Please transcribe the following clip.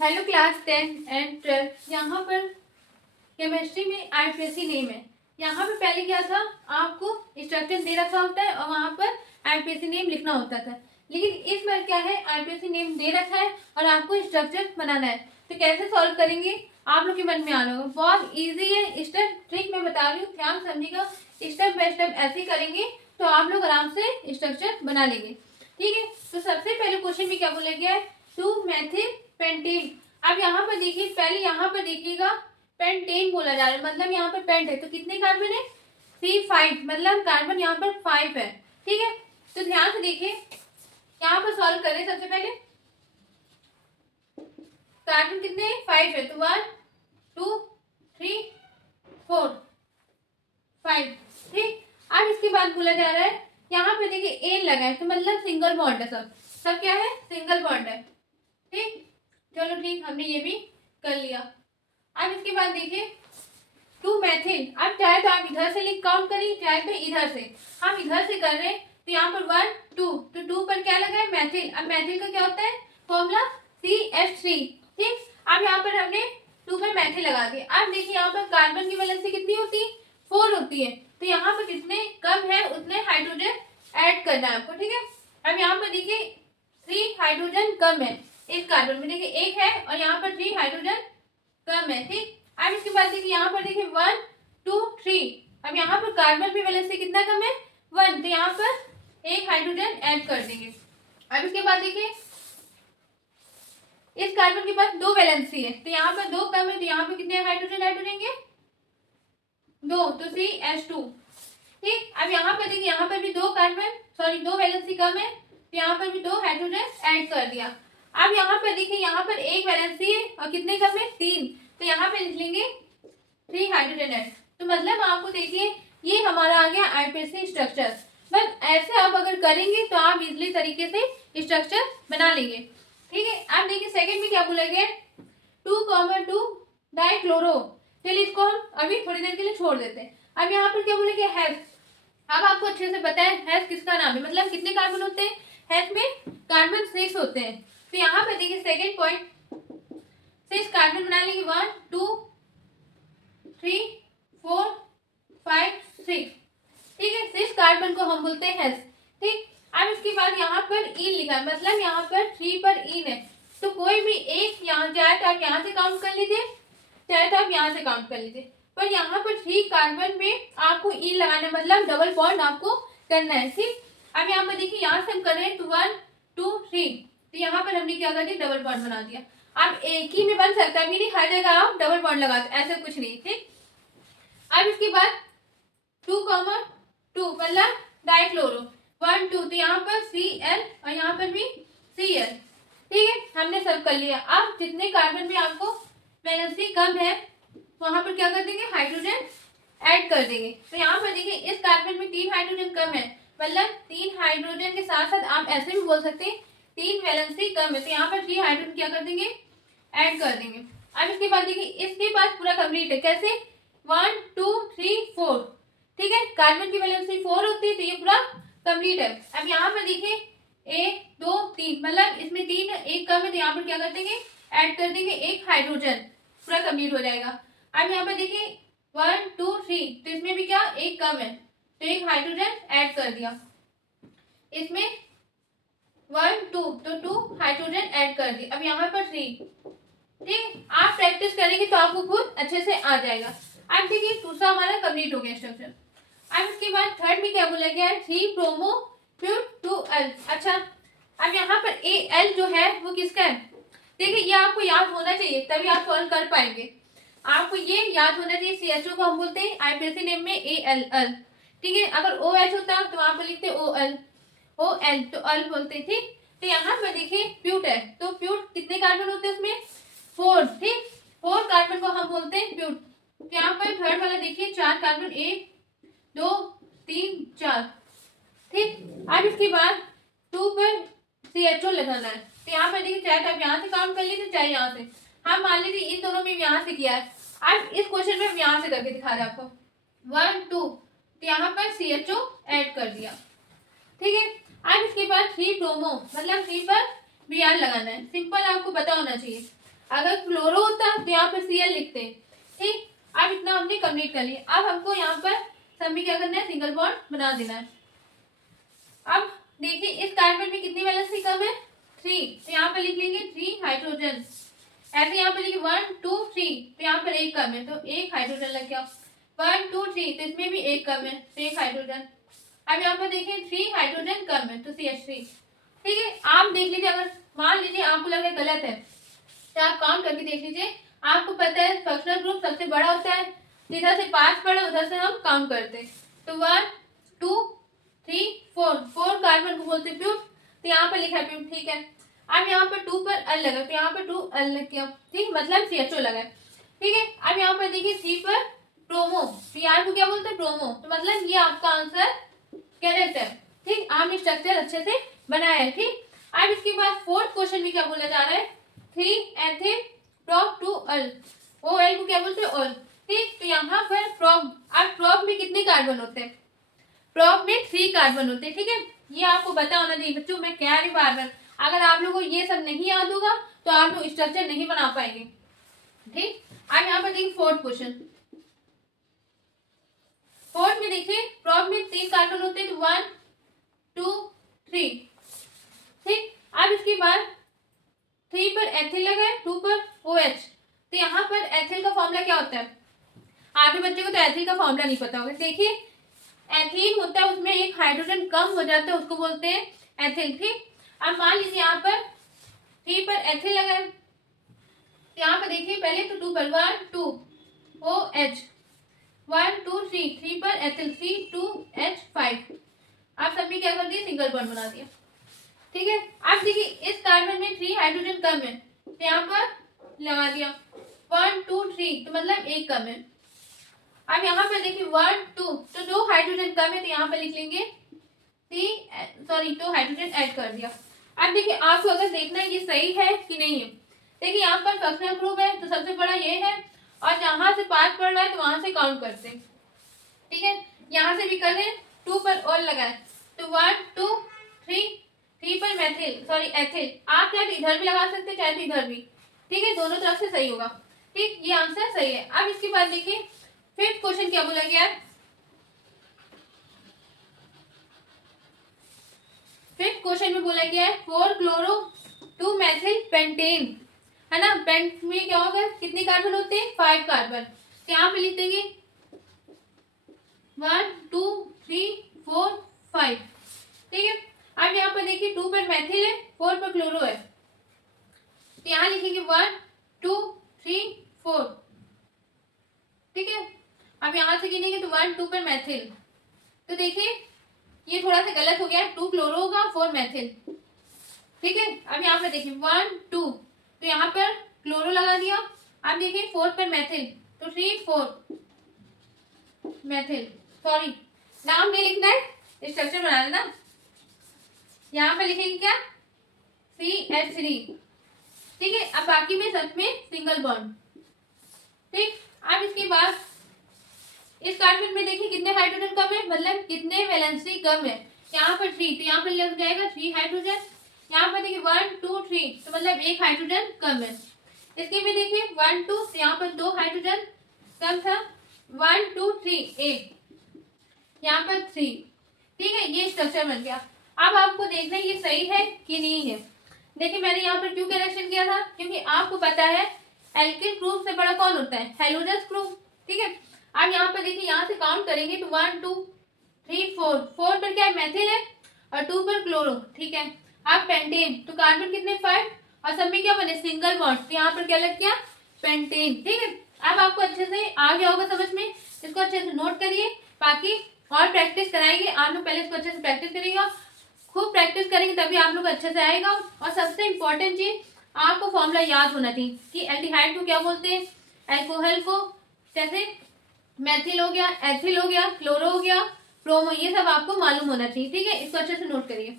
Hello class 10 and 12। यहाँ पर chemistry में आईपीएससी नेम है। यहाँ पे पहले क्या था, आपको इंस्ट्रक्शन दे रखा होता है और वहाँ पर आईपीएससी नेम लिखना होता था। लेकिन इस बार क्या है, आईपीएससी नेम दे रखा है और आपको स्ट्रक्चर बनाना है। तो कैसे सॉल्व करेंगे आप लोग के मन में आ रहा होगा। बहुत ईजी है, स्टेप ट्रिक मैं बता रही हूँ, ध्यान समझिएगा। स्टेप बाय स्टेप ऐसे करेंगे तो आप लोग आराम से स्ट्रक्चर बना लेंगे। ठीक है, तो सबसे पहले क्वेश्चन में क्या बोला गया है, 2 मेथिल पेंटेन। अब यहाँ पर देखिए, पहले यहाँ पर देखिएगा पेंटेन बोला जा रहा है, मतलब यहाँ पर पेंट है तो कितने कार्बन है, C5, मतलब कार्बन यहाँ पर 5 है। ठीक है, तो ध्यान से देखिए, यहाँ पर सॉल्व करें। सबसे पहले कार्बन कितने 5 है, तो 1 2 3 4 5। ठीक, अब इसके बाद बोला जा रहा है, यहाँ पे देखिए एन लगा है तो मतलब सिंगल बॉन्ड है। सब सब क्या है, सिंगल बॉन्ड है। ठीक, चलो ठीक, हमने ये भी कर लिया। अब इसके बाद देखिए 2 मेथिल। अब चाहे तो आप इधर से लिख काउंट करिए, चाहे तो इधर से। हम इधर से कर रहे हैं तो यहाँ पर 1 2, तो 2 पर क्या लगा है, मेथिल। अब मेथिल का क्या होता है फॉर्मूला, CH3। ठीक, अब यहाँ पर हमने 2 पर मेथिल लगा दिया। अब देखिए यहाँ पर कार्बन की वैलेंसी कितनी होती है, 4 होती है। तो यहाँ पर जितने कम है उतने हाइड्रोजन ऐड करना है आपको। ठीक है, अब यहाँ पर देखिए 3 हाइड्रोजन कम है इस कार्बन में, देखिए 1 है और यहाँ पर 3 हाइड्रोजन कम है। ठीक, अब इसके बाद देखिए यहाँ पर देखिए 1 2 3। अब यहाँ पर कार्बन भी वैलेंसी कितना कम है, 1, तो यहाँ पर 1 हाइड्रोजन ऐड कर देंगे। अब इसके बाद देखिए इस कार्बन के पास 2 वैलेंसी है तो यहाँ पर 2 कम है, तो यहाँ पर कितने हाइड्रोजन ऐड हो जाएंगे, 2, तो CH2। ठीक, अब यहाँ पर देखिए, यहाँ पर भी 2 कार्बन, सॉरी 2 वैलेंसी कम है तो यहाँ पर भी 2 हाइड्रोजन ऐड कर दिया। अब यहाँ पर देखिए, यहाँ पर 1 वैलेंसी है और कितने कम है, 3, तो यहाँ पे लिख लेंगे 3 हाइड्रोजन ऐड। तो मतलब आपको देखिए ये हमारा आ गया आईपीएससी स्ट्रक्चर। बस ऐसे आप अगर करेंगे तो आप इजली तरीके से स्ट्रक्चर बना लेंगे। ठीक है, अब देखिए सेकंड में क्या बोला गया, 2,2 डाइक्लोरो। चलिए इसको हम अभी थोड़ी देर के लिए छोड़ देते हैं। अब यहाँ पर क्या बोला गया, हैश। अब आपको अच्छे से पता है हैश किसका नाम है, मतलब कितने कार्बन होते हैं हैश में, कार्बन 6 होते हैं। तो यहाँ पर देखिए सेकेंड पॉइंट, 6 कार्बन बना लेंगे, 1 2 3 4 5 6। ठीक है, 6 कार्बन को हम बोलते हैं हैश। ठीक, अब इसके बाद यहाँ पर इन लिखा है, मतलब यहाँ पर 3 पर इन है, तो कोई भी एक यहाँ, चाहे तो आप यहाँ से काउंट कर लीजिए, चाहे तो आप यहाँ से काउंट कर लीजिए, पर यहाँ पर 3 कार्बन में आपको इन लगाना, मतलब डबल बॉन्ड आपको करना है। ठीक, अब यहाँ पर देखिए, यहाँ से हम कर रहे हैं तो 1 2 3, तो यहाँ पर हमने क्या कर दिया, डबल बॉन्ड बना दिया। अब एक ही में बन सकता है, नहीं हर जगह आप डबल बॉन्ड लगा दो, ऐसा कुछ नहीं। ठीक, अब इसके बाद 2,2 मतलब डाइक्लोरो, 1 2, तो यहाँ पर Cl और यहाँ पर भी Cl। ठीक है, हमने सब कर लिया। अब जितने कार्बन में आपको वैलेंसी कम है वहां पर क्या कर देंगे, हाइड्रोजन ऐड कर देंगे। तो यहाँ पर देखिए इस कार्बन में 3 हाइड्रोजन कम है, मतलब 3 हाइड्रोजन के साथ साथ आप ऐसे भी बोल सकते हैं 3 वैलेंसी कम है, तो यहाँ पर 3 हाइड्रोजन क्या कर देंगे, ऐड कर देंगे। अब इसके बाद देखिए इसके पास पूरा कंप्लीट है, कैसे, 1 2 3 4। ठीक है, कार्बन की वैलेंसी 4 होती है तो ये पूरा कंप्लीट है। अब यहाँ पर देखिए 1 2 3, मतलब इसमें 3 1 कम है तो यहाँ पर क्या कर देंगे, ऐड कर देंगे 1 हाइड्रोजन, पूरा कंप्लीट हो जाएगा। अब यहाँ पर देखिए 1 2 3, तो इसमें भी क्या 1 कम है तो 1 हाइड्रोजन ऐड कर दिया। इसमें 1 2, तो 2 हाइड्रोजन ऐड कर दिया। अब यहाँ पर 3। ठीक, आप प्रैक्टिस करेंगे तो आपको खुद अच्छे से आ जाएगा। अब देखिए दूसरा हमारा कंप्लीट हो गया स्ट्रक्चर। अब इसके बाद थर्ड में क्या बोला गया है, 3 ब्रोमो फिर 2L। अच्छा, अब यहाँ पर Al जो है वो किसका है, देखिए ये आपको याद होना चाहिए तभी आप सॉल्व कर पाएंगे। आपको ये याद होना चाहिए, CHO को हम बोलते हैं आईपीएससी नेम में AL। ठीक है, अगर OH होता तो वहां पर लिखते OL, OL तो अल बोलते। ठीक, तो यहाँ पर देखिए प्यूट है, तो प्यूट कितने कार्बन होते हैं उसमें, 4। ठीक, 4 कार्बन को हम बोलते हैं प्यूट। तो यहाँ पर थर्ड वाला देखिए 4 कार्बन, 1 2 3 4। ठीक, अब इसके बाद 2 पर CHO लगाना है, तो यहाँ पर देखिए चाहे तो आप यहाँ से काउंट कर लीजिए चाहे यहाँ से। हम मान लीजिए इन दोनों में यहाँ से किया है, अब इस क्वेश्चन में हम यहाँ से करके दिखा रहे हैं आपको, 1 2, तो यहाँ पर CHO ऐड कर दिया। ठीक है, अब इसके बाद 3 ब्रोमो, मतलब 3 पर Br लगाना है, सिंपल आपको पता होना चाहिए। अगर क्लोरो होता तो यहाँ पर Cl लिखते। ठीक, अब इतना हमने कंप्लीट कर लिया। अब हमको यहाँ पर सब में क्या करना है, सिंगल बॉन्ड बना देना है। अब देखिए इस कार्बन में कितनी वैलेंसी कम है, 3, तो यहाँ पर लिख लेंगे 3 हाइड्रोजन। ऐसे यहाँ पर लिखिए 1 2 3, तो यहाँ पर एक कम है तो एक हाइड्रोजन लग गया। 1 2 3, तो इसमें भी एक कम है तो एक हाइड्रोजन। अब यहाँ पर देखिए 3 हाइड्रोजन कम है तो CH3। ठीक है, आप देख लीजिए, अगर मान लीजिए आपको लगे गलत है तो आप काउंट करके देख लीजिए। आपको पता है फंक्शनल ग्रुप सबसे बड़ा होता है, जिधर से 5 पड़े उधर से हम काउंट करते। तो 1 2 3 4 कार्बन को बोलते प्यूट, तो यहाँ पर लिखा है प्यूट। ठीक है, अब यहाँ पर 2 पर अल लगा तो यहाँ पर 2 अल लग गया। ठीक, मतलब CHO लगा। ठीक है, अब यहाँ पर देखिए 3 पर प्रोमो, PR को क्या बोलते हैं, प्रोमो, तो मतलब ये आपका आंसर करेक्ट है। ठीक, आपने स्ट्रक्चर अच्छे से बनाया है। ठीक, अब इसके बाद 4th क्वेश्चन में क्या बोला जा रहा है, 3 एथिल प्रोप 2 अल, OL को क्या बोलते हैं, ऑल। ठीक, तो यहाँ पर प्रोप, अब प्रोप में कितने कार्बन होते हैं, प्रोप में 3 कार्बन होते हैं। ठीक है, ये आपको पता होना चाहिए बच्चों, मैं कह रही बार बार, अगर आप लोगों को ये सब नहीं याद होगा तो आप लोग स्ट्रक्चर नहीं बना पाएंगे। ठीक, अब यहाँ पर देखिए 4th क्वेश्चन। 4th में देखिए प्रोप में 3 कार्बन होते हैं, 1 2 3। ठीक, अब इसके बाद 3 पर एथिल लगा है, 2 पर OH, तो यहाँ पर एथिल का फॉर्मूला क्या होता है, आगे बच्चे को तो एथिल का फॉर्मूला नहीं पता होगा। देखिए एथीन होता है, उसमें एक हाइड्रोजन कम हो जाता है, उसको बोलते हैं एथिल। ठीक, अब मान लीजिए यहाँ पर 3 पर एथिल लगा है, यहाँ पर देखिए पहले तो 2 पर 1 2 OH, 1 2 3, 3 पर एथिल 3 2 H 5। आप सभी क्या कर दिए, सिंगल बॉन्ड बना दिया। ठीक है, अब देखिए इस कार्बन में 3 हाइड्रोजन कम है तो यहाँ पर लगा दिया 1 2 3, तो मतलब एक कम है। अब यहाँ पर देखिए 1 2, तो 2 हाइड्रोजन कम है तो यहाँ पर लिख लेंगे 2 हाइड्रोजन ऐड कर दिया। अब देखिए आपको अगर देखना है ये सही है कि नहीं है, देखिए यहाँ पर फंक्शनल ग्रुप है तो सबसे बड़ा ये है, और जहां से 5 पड़ रहा है तो वहां से काउंट करते हैं। ठीक है, यहाँ से भी कर रहे हैं, 2 पर ऑल लगाए तो 1 2 3 पर एथिल, आप चाहे इधर भी लगा सकते हैं चाहे तो इधर भी। ठीक है, दोनों तरफ से सही होगा। ठीक, ये आंसर सही है। अब इसके बाद देखिए 5th क्वेश्चन क्या बोला गया है, 5th क्वेश्चन में बोला गया है 4 क्लोरो 2 मेथिल पेंटेन, है ना। पेंट में क्या होगा, कितने कार्बन होते हैं, 5 कार्बन, तो यहाँ पे लिख देंगे 1 2 3 4 5। ठीक है, अब यहाँ पर देखिए 2 पर मेथिल है, 4 पर क्लोरो है, तो यहाँ लिखेंगे 1 2 3 4। ठीक है, अब यहाँ से गिनेंगे तो 1 2 पर मेथिल, तो देखिए ये थोड़ा सा गलत हो गया, 2 क्लोरो होगा 4 मेथिल। ठीक है, अब यहाँ पर देखिए 1 2, तो यहाँ पर क्लोरो लगा दिया। अब देखिए 4 पर मेथिल तो 3 4 मेथिल, सॉरी नाम नहीं लिखना है, स्ट्रक्चर बना लेना। यहाँ पर लिखेंगे क्या, CH3। ठीक है, अब बाकी में सब में सिंगल बॉन्ड। ठीक, अब इसके बाद इस कार्बन में देखिए कितने हाइड्रोजन कम है, मतलब कितने वैलेंसी कम है, यहाँ पर 3, तो यहाँ पर लग जाएगा 3 हाइड्रोजन। यहाँ पर देखिए 1 2 3, तो मतलब एक हाइड्रोजन कम है। इसके में देखिए 1 2, तो यहाँ पर 2 हाइड्रोजन कम था, 1 2 3 1, यहाँ पर 3। ठीक है, ये स्ट्रक्चर बन गया। अब आपको देखना है ये सही है कि नहीं है। देखिए मैंने यहाँ पर क्यों करेक्शन किया था, क्योंकि आपको पता है एल्किल ग्रुप से बड़ा कौन होता है, हेलोजस ग्रुप। ठीक है, अब यहाँ पर देखिए यहाँ से काउंट करेंगे तो 1 2 3 4, 4 पर क्या है, मेथिल है, और 2 पर क्लोरो। ठीक है, अब पेंटेन, तो कार्बन कितने 5, और सब में क्या बने, सिंगल बॉन्ड, तो यहाँ पर क्या लग गया, पेंटेन। ठीक है, अब आपको अच्छे से आ गया होगा समझ में, इसको अच्छे से नोट करिए, बाकी और प्रैक्टिस कराएंगे आप लोग। पहले इसको अच्छे से प्रैक्टिस करिएगा, खूब प्रैक्टिस करेंगे तभी आप लोग अच्छे से आएगा। और सबसे इम्पोर्टेंट चीज आपको फॉर्मूला याद होना चाहिए कि एल्डिहाइड को क्या बोलते हैं, एल्कोहल को, जैसे मेथिल हो गया, एथिल हो गया, क्लोरो हो गया, ब्रोमो, ये सब आपको मालूम होना चाहिए। ठीक है, इसको अच्छे से नोट करिए।